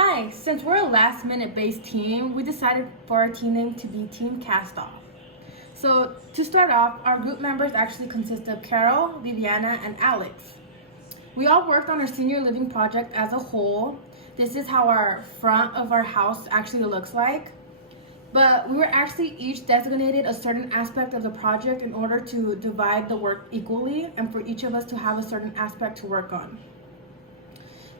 Hi, since we're a last minute based team, we decided for our team name to be Team Cast Off. So, to start off, our group members actually consist of Carol, Viviana, and Alex. We all worked on our senior living project as a whole. This is how our front of our house actually looks like. But we were actually each designated a certain aspect of the project in order to divide the work equally and for each of us to have a certain aspect to work on,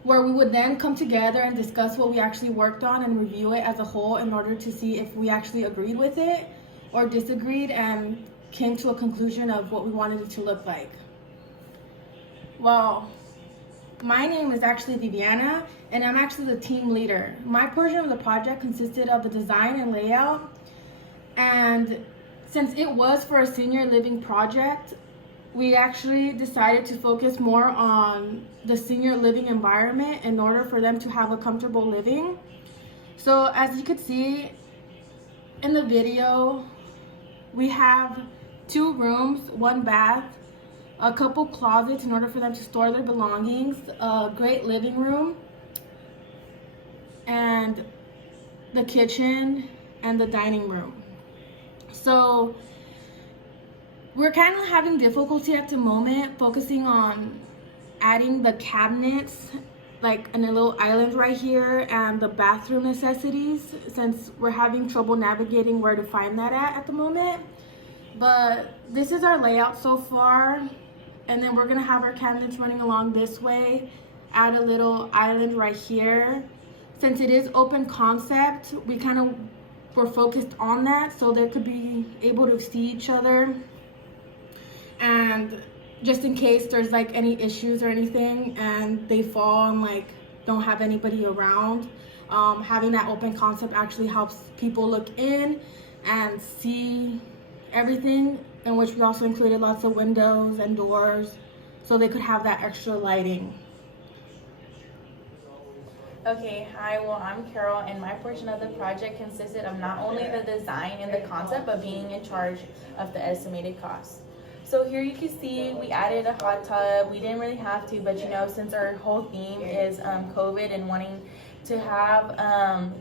where we would then come together and discuss what we actually worked on and review it as a whole in order to see if we actually agreed with it or disagreed and came to a conclusion of what we wanted it to look like. Well, my name is actually Viviana, and I'm actually the team leader. My portion of the project consisted of the design and layout, and since it was for a senior living project, we actually decided to focus more on the senior living environment in order for them to have a comfortable living. So as you could see in the video, we have 2 rooms, 1 bath, a couple closets in order for them to store their belongings, a great living room, and the kitchen and the dining room. So we're kind of having difficulty at the moment focusing on adding the cabinets, like in a little island right here, and the bathroom necessities, since we're having trouble navigating where to find that at the moment. But this is our layout so far, and then we're gonna have our cabinets running along this way, add a little island right here. Since it is open concept, we kind of were focused on that so they could be able to see each other, and just in case there's like any issues or anything and they fall and like don't have anybody around, having that open concept actually helps people look in and see everything, in which we also included lots of windows and doors so they could have that extra lighting. Okay, hi, well, I'm Carol, and my portion of the project consisted of not only the design and the concept, but being in charge of the estimated cost. So here you can see we added a hot tub. We didn't really have to, but since our whole theme is COVID and wanting to have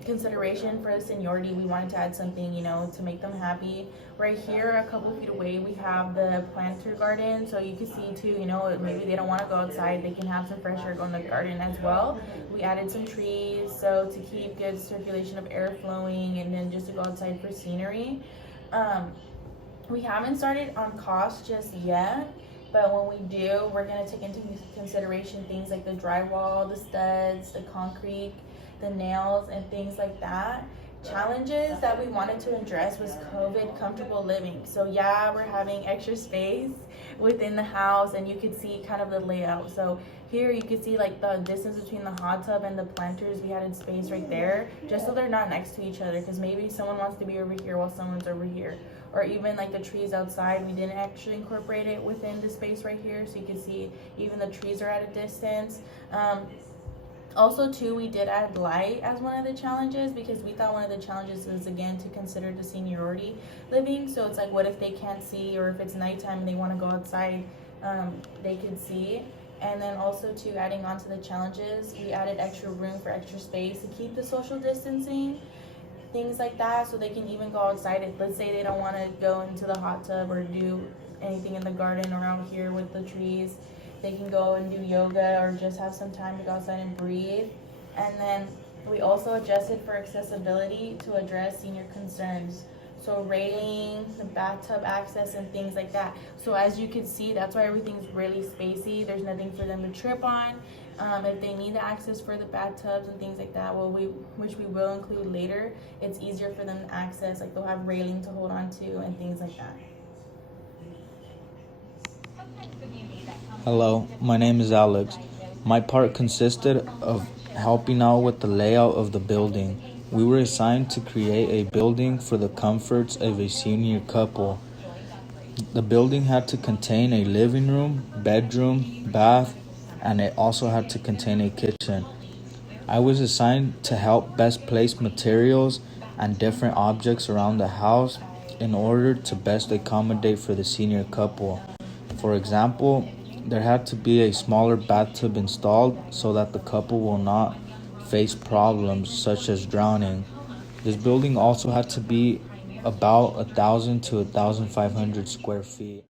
consideration for the seniority, we wanted to add something, to make them happy. Right here, a couple feet away, we have the planter garden. So you can see too, maybe they don't want to go outside, they can have some fresh air go in the garden as well. We added some trees, so to keep good circulation of air flowing, and then just to go outside for scenery. We haven't started on cost just yet, but when we do, we're going to take into consideration things like the drywall, the studs, the concrete, the nails, and things like that. Challenges that we wanted to address was COVID comfortable living. So yeah, we're having extra space within the house, and you could see kind of the layout. So here you can see like the distance between the hot tub and the planters. We added space right there just so they're not next to each other, because maybe someone wants to be over here while someone's over here. Or even like the trees outside, we didn't actually incorporate it within the space right here, so you can see even the trees are at a distance. Also too, we did add light as one of the challenges, because we thought one of the challenges was again to consider the seniority living. So it's like, what if they can't see, or if it's nighttime and they want to go outside, they can see. And then also too, adding on to the challenges, we added extra room for extra space to keep the social distancing, things like that, so they can even go outside. If let's say they don't want to go into the hot tub or do anything in the garden around here with the trees, they can go and do yoga or just have some time to go outside and breathe. And then we also adjusted for accessibility to address senior concerns, so railing, the bathtub access, and things like that. So as you can see, that's why everything's really spacey. There's nothing for them to trip on. If they need the access for the bathtubs and things like that, which we will include later, it's easier for them to access. Like they'll have railing to hold on to and things like that. Hello, my name is Alex. My part consisted of helping out with the layout of the building. We were assigned to create a building for the comforts of a senior couple. The building had to contain a living room, bedroom, bath, and it also had to contain a kitchen. I was assigned to help best place materials and different objects around the house in order to best accommodate for the senior couple. For example, there had to be a smaller bathtub installed so that the couple will not faced problems such as drowning. This building also had to be about 1,000 to 1,500 square feet.